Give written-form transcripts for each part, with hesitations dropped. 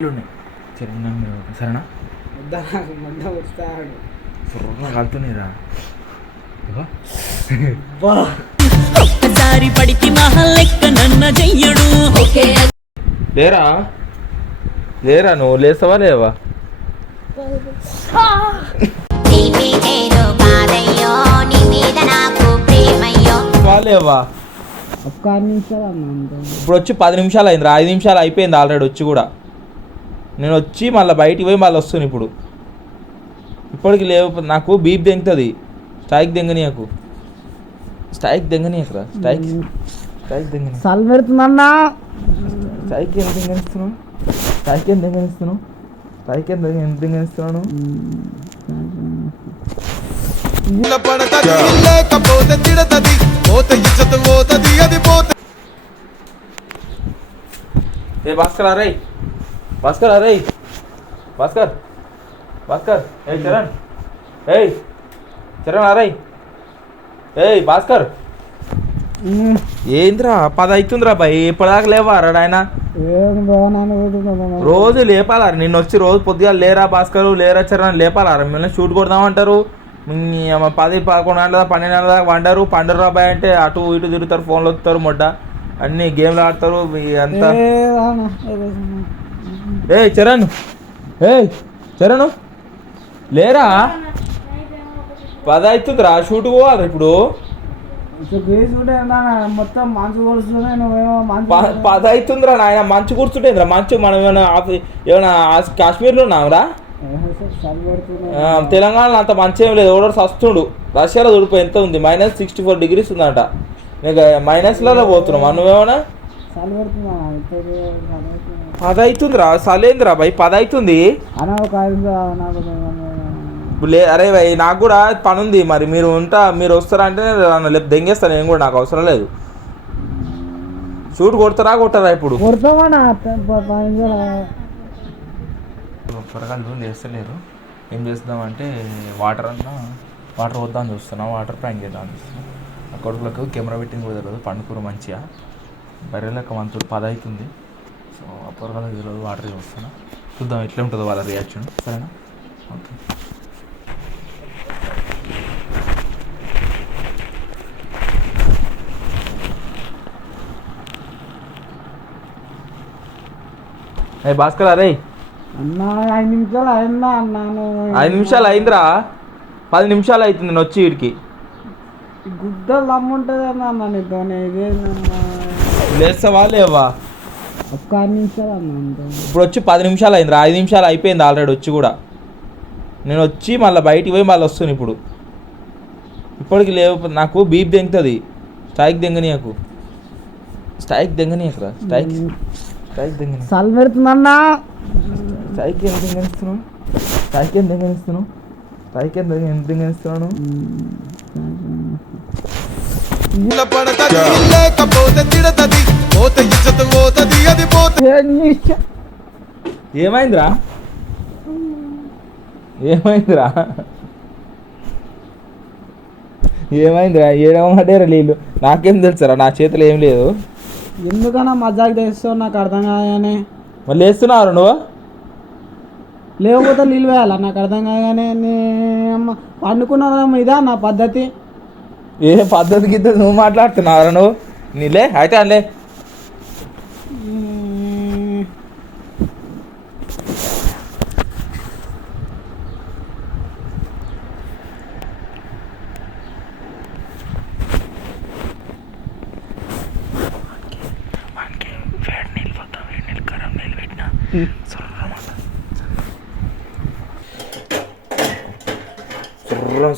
సరేనా కలుతున్నాయిరా ఒక్కసారి పడితే మహల్లెక్క నన్న చెయ్యడు లేరా లేరా నువ్వు లేస్తావా లేవా లేవా ఇప్పుడు వచ్చి 10 నిమిషాలు అయింది 5 నిమిషాలు అయిపోయింది ఆల్రెడీ వచ్చి కూడా నేను వచ్చి మళ్ళీ బయటికి పోయి మళ్ళీ వస్తాను ఇప్పుడు ఇప్పటికి లేవు నాకు బీప్ దెంగుతుంది స్ట్రైక్ దెంగనీయకు స్ట్రైక్ దెంగనీయకురా స్ట్రైక్ దెంగని సల్ పెడుతుందన్నా స్ట్రైక్ ఏం దెంగనిస్తున్నావు స్ట్రైక్ ఏం దెంగనిస్తున్నావు స్ట్రైక్ ఏం దెంగనిస్తున్నాను ఏ భాస్కర్ అరే భాస్కర్ అరే భాస్కర్ భాస్కర్ ఏ చరణ్ ఏయ్ చరణ్ అరే ఏయ్ భాస్కర్ ఏంద్రా 10 అవుతుందిరా భయ్ ఎప్పటిదాకా లేవారా ఆయన రోజు లేపాలారా నిన్న వచ్చి రోజు పొద్దుగా లేరా భాస్కర్ లేరా చరణ్ లేపాలారా మిమ్మల్ని షూట్ కొడదామంటారు 10, 11 గంటల 12 గంటల దాకా వండరు పండరు రాబాయ్ అంటే అటు ఇటు తిరుగుతారు ఫోన్లు వస్తారు మొడ్డ అన్ని గేమ్లు ఆడతారు అంతా ఏ చరణ్ చరణ్ లేరా 10 అవుతుందిరా షూట్ పోవాలి ఇప్పుడు మొత్తం మంచు కూర్చున్నాయి 10 అవుతుందిరా నాయన మంచు కూర్చుంటేంద్రా మంచు మనం ఏమైనా కాశ్మీర్లో ఉన్నావురా తెలంగాణలో అంత మంచి ఏం లేదు ఓడర్ సస్తుండు రష్యాలో దుడిపోయి ఎంత ఉంది -64 degrees ఉందంట నీకు మైనస్లలో పోతున్నాం నువ్వేమన్నా 10 అవుతుందిరా సలేంద్రా భయ్ 10 అవుతుంది అరే భయ్ నాకు కూడా పని ఉంది మరి మీరు వస్తారంటే లేకపోతే దెంగేస్తాను నేను కూడా నాకు అవసరం లేదు షూట్ కొడతారా ఇప్పుడు పొరగాళ్ళు చేస్తలేరు ఏం చేస్తున్నామంటే వాటర్ వద్దామని చూస్తున్నాం వాటర్ ప్రాంక్ చేద్దామని చూస్తున్నాం ఆ కొడుకులకు కెమెరా పెట్టింది కూడా తెలియదు పండుకూర మంచిగా బర్రెలకు 10 అవుతుంది సో ఆ పొరగాళ్ళకి తెలియదు వాటర్ చూస్తున్నాం చూద్దాం ఎట్లా ఉంటుందో వాళ్ళ రియాక్షన్ సరేనా ఓకే ఏ భాస్కర్ అరే అన్నా 5 నిమిషాలు అయిందా అన్నాను 5 నిమిషాలు అయిందిరా 10 నిమిషాలు అవుతుంది నేను వచ్చి వీడికి గుడ్డలు అమ్ముంటుంది అన్న నీతో లేస్తావా లేవా ఒక్క 5 నిమిషాలు అన్నా ఇప్పుడు వచ్చి 10 నిమిషాలు అయింది 5 నిమిషాలు అయిపోయింది ఆల్రెడీ వచ్చి కూడా నేను వచ్చి మళ్ళీ బయటికి పోయి మళ్ళీ వస్తాను ఇప్పుడు ఇప్పటికి లేవు నాకు బీప్ దెంగుతుంది స్ట్రైక్ దెంగనీయకు స్ట్రైక్ దెంగనీయకురా స్ట్రైక్ దెంగని సల్ పెడుతుందన్నా స్ట్రైక్ ఏం దెంగనిస్తున్నావు స్ట్రైక్ ఏం దెంగనిస్తున్నావు స్ట్రైక్ ఏం దెంగనిస్తున్నాను ఏమైందిరా ఏడవమంటారా నీళ్ళు నాకేం తెలుసారా నా చేతిలో ఏం లేదు ఎందుకన్నా మజాక్ చేస్తావు నాకు అర్థం కాగానే మళ్ళీ వేస్తున్నావు నువ్వు లేకపోతే నీళ్ళు వేయాలా నాకు అర్థం కాగానే పండుకున్నా ఇదా నా పద్ధతి ఏ పద్ధతికి నువ్వు మాట్లాడుతున్నావురా నువ్వు నీలే అయితే అలే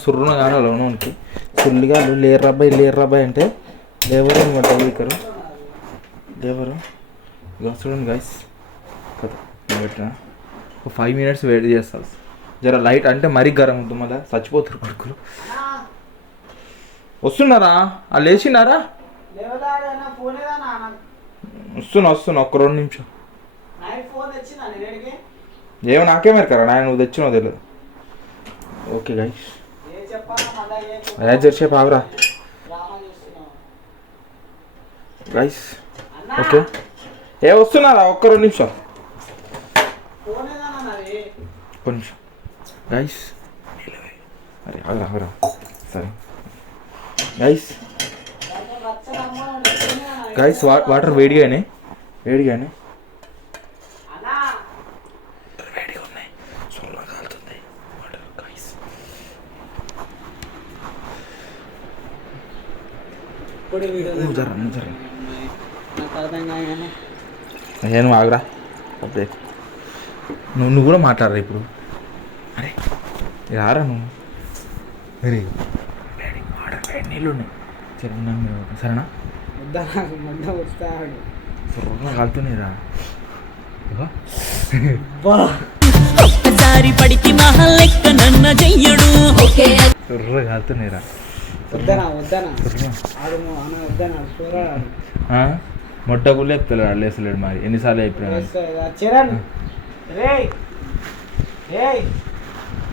సుర్రున కానాలి మనకి సుల్లిగా లేరు రబ్బాయి అంటే లేవరు అనమాట ఇక్కడ లేవరు ఇక చూడండి గైస్ కదా పెట్టిన ఒక 5 minutes వెయిట్ చేస్తారు జర లైట్ అంటే మరీ గరం ఉంటుంది మళ్ళీ చచ్చిపోతారు కొడుకులు వస్తున్నారా లేచినారా వస్తున్నా ఒక్క 2 నిమిషం ఏమో నాకే మెరకరా నాయన నువ్వు తెచ్చినావు తెలియదు ఓకే గైస్ జర్సేపు ఆగురా గైస్ ఓకే ఏ వస్తున్నారా ఒక్క 2 నిమిషం ఒక్క నిమిషం గైస్. అరే ఆగరా సరే గైస్. గైస్ వాటర్ వేడిగా ఉన్నాయి వేడిగా ఉన్నాయి సొల్లా కాలుతుంది వాటర్ గైస్. నేను ఆగరా అప్పుడే నువ్వు కూడా మాట్లాడరా ఇప్పుడు. అరే రారా నువ్వు. వెరీ ఆర్డర్ వేడి నీళ్ళు ఉన్నాయి సరేనా. సొల్లా కాలుతున్నాయి రా. ఒక్కసారి పడికి మహల్లెక్క నన్న చెయ్యడు సొర్ర కాలుతున్నాయి రా. మొట్ట కూడా చెప్తలేడు లేసలేడు మరి ఎన్నిసార్లు చెప్పినా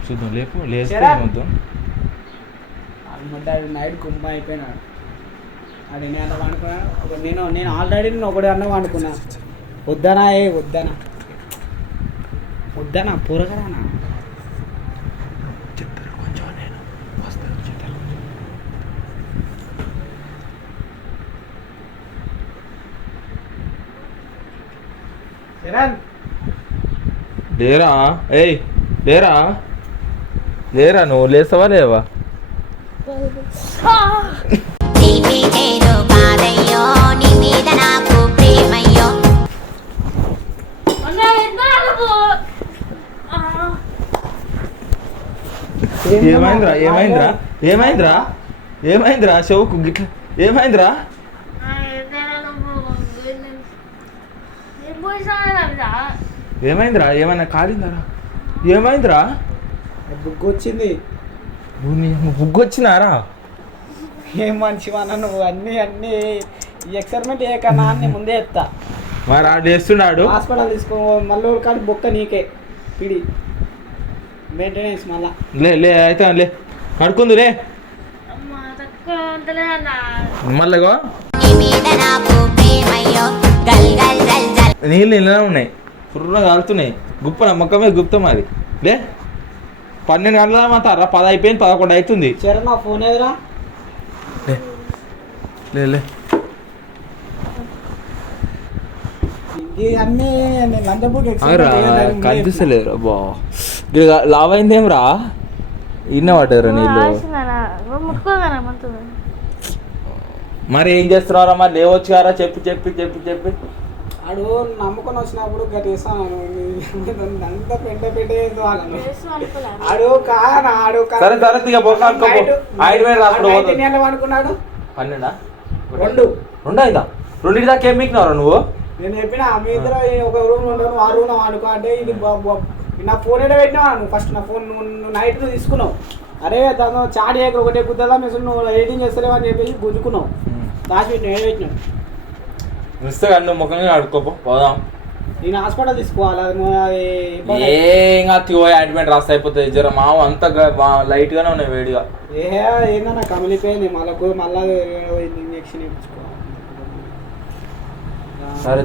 చూద్దాం లేపు లేస్తే మొత్తం నైట్ గుమ్మ అయిపోయినాడు. అది నేను అనుకున్నాను నేను ఆల్రెడీ నేను ఒకటి అన్న అనుకున్నా. వద్దనా వద్దనా పూరగరానా చెప్తారు కొంచెం నేను వస్తాను చెప్తారు. లేరా ఏయ్ లేరా లేరా నువ్వు లేస్తావా లేవా. ఏమైందిరా ఏమైందిరా ఏమైందిరా ఏమైందిరా చెవుకు గిట్ల ఏమైందిరా. ఏమైందిరా ఏమైనా కాలిందరా ఏమైందిరా. బుగ్గు వచ్చింది. బుగ్గు వచ్చినారా. ఏం మనిషి అన్న నువ్వు అన్నీ ఈ ఎక్స్పెరిమెంట్ ఏ కన్నా అన్ని ముందే చెప్తా. మరి ఆడు చేస్తున్నాడు హాస్పిటల్ తీసుకో మళ్ళీ కానీ బొక్క నీకే పిడి మెయింటెనెన్స్ మళ్ళా. లే అయితే లే కడుకుందు లే మళ్ళీగో నీళ్ళు ఇళ్ళనే ఉన్నాయి ఫుర్రగా కాలుతున్నాయి. గుప్ప మొక్క మీద గుప్తాం అది లే. 12 గంటల మాత్రం 10 అయిపోయింది 11 అవుతుంది. సరే నా ఫోన్ ఎదురా లే అన్నీ కనిపిస్తలేరు బా లావ్ అయిందేం రా. ఇన్న పడ్డారా నీళ్ళు. మరి ఏం చేస్తున్నారా మరి లేవచ్చు కారా చెప్పి చెప్పి చెప్పి చెప్పి. ఆడు నమ్ముకొని వచ్చినప్పుడు గట్టిస్తాను అంత పెంట పెట్టేది వాళ్ళను. ఆడు కానా ఆడు సరే సరే ఇక అనుకున్నాడు. 12 2 అయిందా 2 దాకా ఏం మీకున్నారా నువ్వు. నేను చెప్పిన మీ ఇద్దరు ఒక రూమ్ ఉంటాను ఆ రూమ్ అనుకో అంటే ఇది నా ఫోన్ ఏదో పెట్టినావా నువ్వు. ఫస్ట్ నా ఫోన్ నువ్వు నైట్ నువ్వు తీసుకున్నావు. అరే దాని చాట్ చేయక ఒకటే కుద్దలా మెసేజ్ నువ్వు ఎడిటింగ్ చేస్తలేవు అని చెప్పేసి గుంజుకున్నావు. దాచి పెట్టినావు ఏడు పెట్టినావు. మిస్తే కానీ నువ్వు ముఖంగా ఆడుకోపో పోదాం. నేను హాస్పిటల్ తీసుకోవాలి. అది ఏం ఆయింట్మెంట్ రాస్తే అయిపోతుంది. జర మామ అంతా లైట్ గానే ఉన్నాయి వేడిగా. ఏందన్నా కమిలిపోయింది మళ్ళీ ఇంజక్షన్ వేయించుకోవాలి. సరే